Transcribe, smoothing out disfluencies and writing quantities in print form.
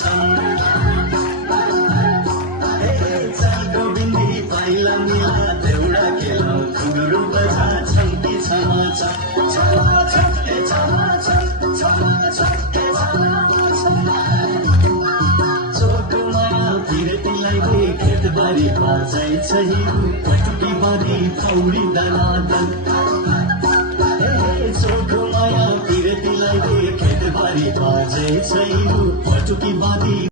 छन् चाको बिन्दी पाइला मिला देउडा खेलौ घुङ्गरु बजा छम्की छमा छोटो माया पिरतीलाई खेतबारी बाजै छैन पटुकी बारी पौडी दलादल छोटो माया पिरतीलाई खेतबारी बाजै छैन पटुकी बारी